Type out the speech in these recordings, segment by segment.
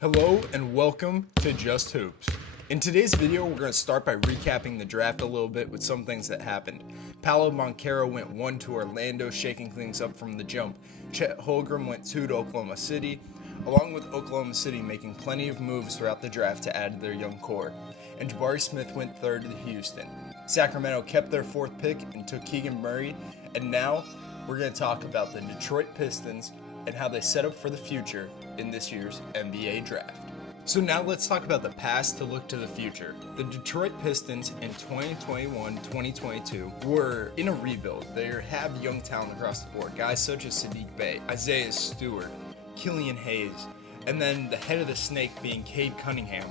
Hello and welcome to Just Hoops. In today's video, we're going to start by recapping the draft a little bit with some things that happened. Paolo Banchero went 1 to Orlando, shaking things up from the jump. Chet Holmgren went 2 to Oklahoma City, along with Oklahoma City making plenty of moves throughout the draft to add to their young core. And Jabari Smith went 3rd to Houston. Sacramento kept their 4th pick and took Keegan Murray. And now we're going to talk about the Detroit Pistons and how they set up for the future in this year's NBA draft. So now let's talk about the past to look to the future. The Detroit Pistons in 2021-2022 were in a rebuild. They have young talent across the board, guys such as Saddiq Bey, Isaiah Stewart, Killian Hayes, and then the head of the snake being Cade Cunningham.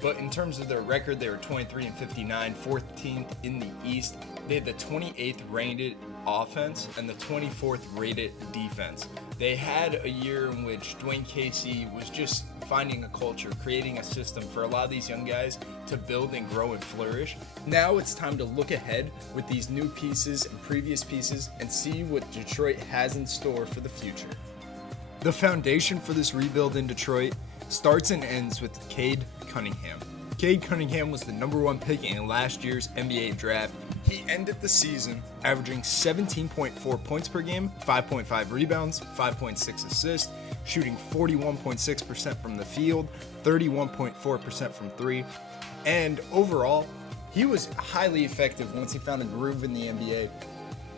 But in terms of their record, they were 23-59, 14th in the East. They had the 28th rated offense and the 24th rated defense. They had a year in which Dwayne Casey was just finding a culture, creating a system for a lot of these young guys to build and grow and flourish. Now it's time to look ahead with these new pieces and previous pieces and see what Detroit has in store for the future. The foundation for this rebuild in Detroit starts and ends with Cade Cunningham. Cade Cunningham was the #1 pick in last year's NBA draft. He ended the season averaging 17.4 points per game, 5.5 rebounds, 5.6 assists, shooting 41.6% from the field, 31.4% from 3, and overall, he was highly effective once he found a groove in the NBA.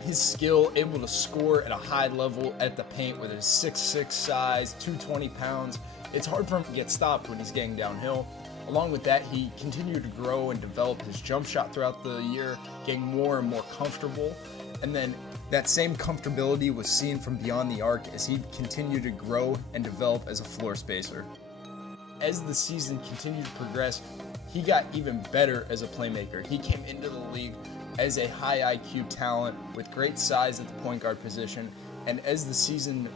His skill, able to score at a high level at the paint with his 6'6" size, 220 pounds. It's hard for him to get stopped when he's getting downhill. Along with that, he continued to grow and develop his jump shot throughout the year, getting more and more comfortable. And then that same comfortability was seen from beyond the arc as he continued to grow and develop as a floor spacer. As the season continued to progress, he got even better as a playmaker. He came into the league as a high IQ talent with great size at the point guard position, and as the season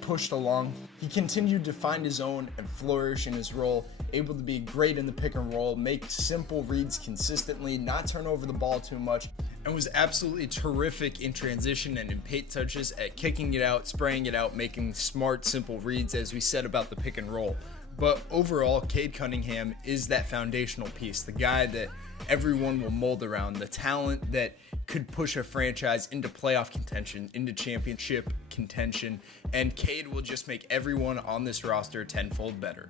pushed along, he continued to find his own and flourish in his role, able to be great in the pick and roll, make simple reads consistently, not turn over the ball too much, and was absolutely terrific in transition and in paint touches at kicking it out, spraying it out, making smart, simple reads as we said about the pick and roll. But overall, Cade Cunningham is that foundational piece, the guy that everyone will mold around, the talent that could push a franchise into playoff contention, into championship contention, and Cade will just make everyone on this roster tenfold better.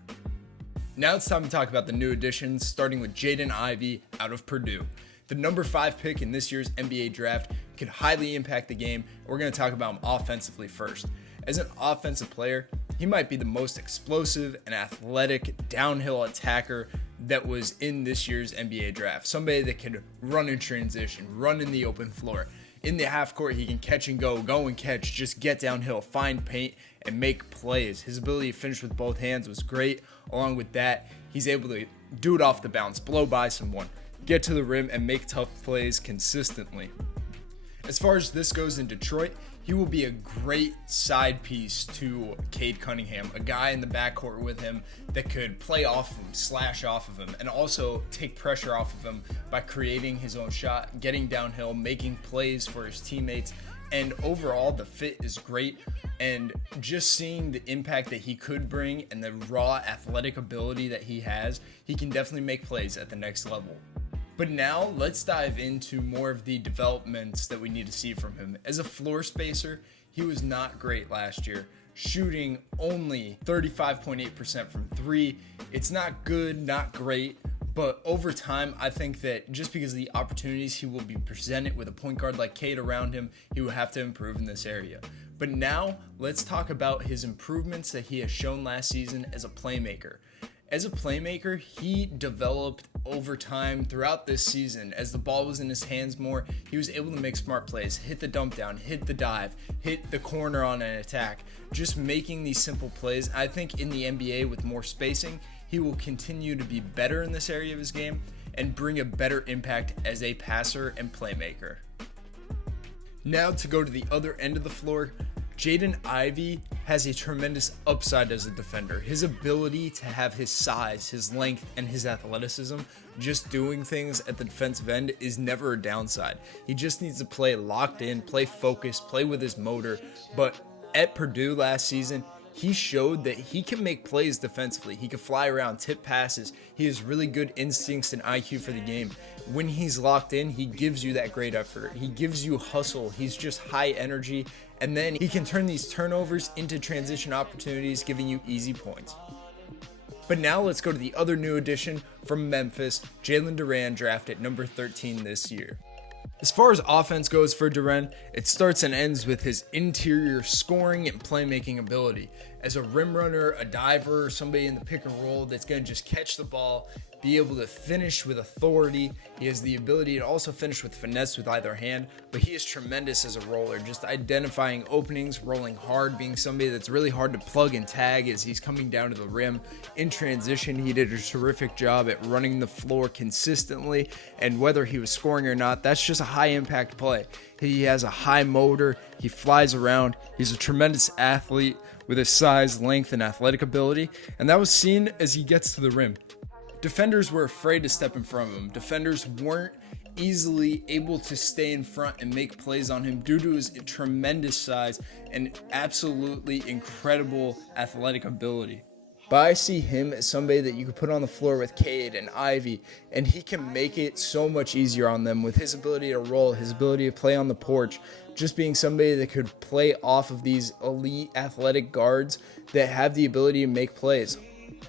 Now it's time to talk about the new additions, starting with Jaden Ivy out of Purdue. The #5 pick in this year's NBA draft could highly impact the game. We're going to talk about him offensively first. As an offensive player, he might be the most explosive and athletic downhill attacker that was in this year's NBA draft. Somebody that could run in transition, run in the open floor. In the half court, he can catch and go and catch, just get downhill, find paint, and make plays. His ability to finish with both hands was great. Along with that, he's able to do it off the bounce, blow by someone, get to the rim, and make tough plays consistently. As far as this goes in Detroit, he will be a great side piece to Cade Cunningham, a guy in the backcourt with him that could play off of him, slash off of him, and also take pressure off of him by creating his own shot, getting downhill, making plays for his teammates, and overall the fit is great. And just seeing the impact that he could bring and the raw athletic ability that he has, he can definitely make plays at the next level. But now let's dive into more of the developments that we need to see from him. As a floor spacer, he was not great last year, shooting only 35.8% from 3. It's not good, not great, but over time, I think that just because of the opportunities he will be presented with a point guard like Cade around him, he will have to improve in this area. But now let's talk about his improvements that he has shown last season as a playmaker. As a playmaker, he developed over time throughout this season. As the ball was in his hands more, he was able to make smart plays, hit the dump down, hit the dive, hit the corner on an attack, just making these simple plays. I think in the NBA with more spacing, he will continue to be better in this area of his game and bring a better impact as a passer and playmaker. Now to go to the other end of the floor, Jaden Ivy has a tremendous upside as a defender. His ability to have his size, his length, and his athleticism just doing things at the defensive end is never a downside. He just needs to play locked in, play focused, play with his motor. But at Purdue last season, he showed that he can make plays defensively. He can fly around, tip passes. He has really good instincts and IQ for the game. When he's locked in, he gives you that great effort. He gives you hustle. He's just high energy. And then he can turn these turnovers into transition opportunities, giving you easy points. But now let's go to the other new addition from Memphis, Jalen Duren, drafted number 13 this year. As far as offense goes for Duren, it starts and ends with his interior scoring and playmaking ability. As a rim runner, a diver, somebody in the pick and roll that's going to just catch the ball, be able to finish with authority. He has the ability to also finish with finesse with either hand, but he is tremendous as a roller, just identifying openings, rolling hard, being somebody that's really hard to plug and tag as he's coming down to the rim. In transition, he did a terrific job at running the floor consistently, and whether he was scoring or not, that's just a high impact play. He has a high motor, he flies around, he's a tremendous athlete with his size, length, and athletic ability, and that was seen as he gets to the rim. Defenders were afraid to step in front of him. Defenders weren't easily able to stay in front and make plays on him due to his tremendous size and absolutely incredible athletic ability. But I see him as somebody that you could put on the floor with Cade and Ivey, and he can make it so much easier on them with his ability to roll, his ability to play on the porch, just being somebody that could play off of these elite athletic guards that have the ability to make plays.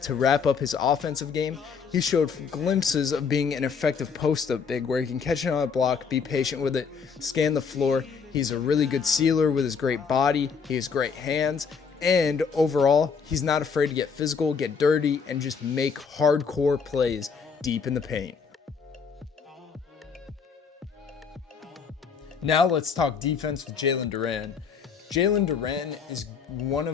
To wrap up his offensive game, he showed glimpses of being an effective post-up big where he can catch it on a block, be patient with it, scan the floor. He's a really good sealer with his great body. He has great hands. And overall, he's not afraid to get physical, get dirty, and just make hardcore plays deep in the paint. Now let's talk defense with Jalen Duren. Jalen Duren is one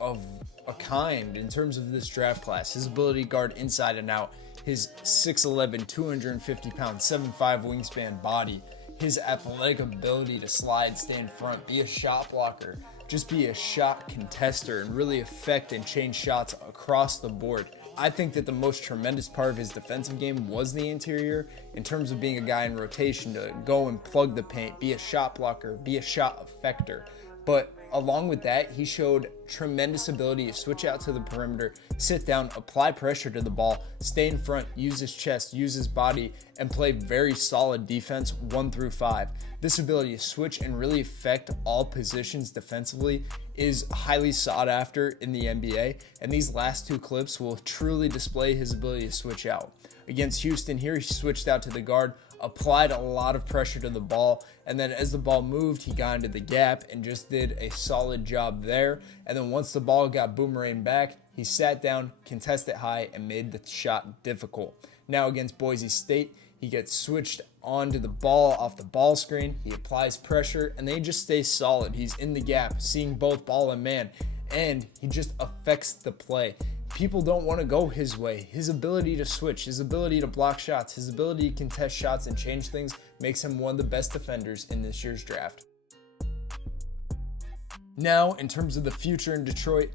of a kind in terms of this draft class. His ability to guard inside and out, his 6'11", 250-pound, 7'5" wingspan body, his athletic ability to slide, stay in front, be a shot blocker, just be a shot contester, and really affect and change shots across the board. I think that the most tremendous part of his defensive game was the interior in terms of being a guy in rotation to go and plug the paint, be a shot blocker, be a shot effector. But along with that, he showed tremendous ability to switch out to the perimeter, sit down, apply pressure to the ball, stay in front, use his chest, use his body, and play very solid defense 1 through 5. This ability to switch and really affect all positions defensively is highly sought after in the NBA, and these last two clips will truly display his ability to switch out. Against Houston here, he switched out to the guard, applied a lot of pressure to the ball, and then as the ball moved, he got into the gap and just did a solid job there. And then once the ball got boomeranged back, he sat down, contested high, and made the shot difficult. Now against Boise State, he gets switched onto the ball off the ball screen, he applies pressure, and they just stay solid. He's in the gap, seeing both ball and man, and he just affects the play. People don't want to go his way. His ability to switch, his ability to block shots, his ability to contest shots and change things makes him one of the best defenders in this year's draft. Now, in terms of the future in Detroit,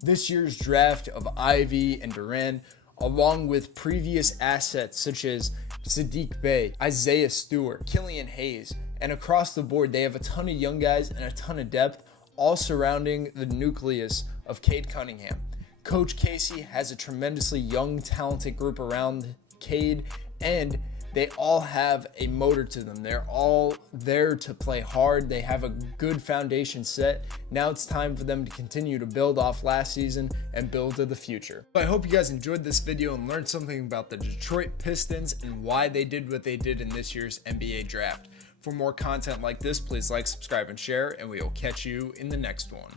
this year's draft of Ivey and Duren, along with previous assets such as Saddiq Bey, Isaiah Stewart, Killian Hayes, and across the board, they have a ton of young guys and a ton of depth, all surrounding the nucleus of Cade Cunningham. Coach Casey has a tremendously young, talented group around Cade, and they all have a motor to them. They're all there to play hard. They have a good foundation set. Now it's time for them to continue to build off last season and build to the future. I hope you guys enjoyed this video and learned something about the Detroit Pistons and why they did what they did in this year's NBA draft. For more content like this, please like, subscribe, and share, and we will catch you in the next one.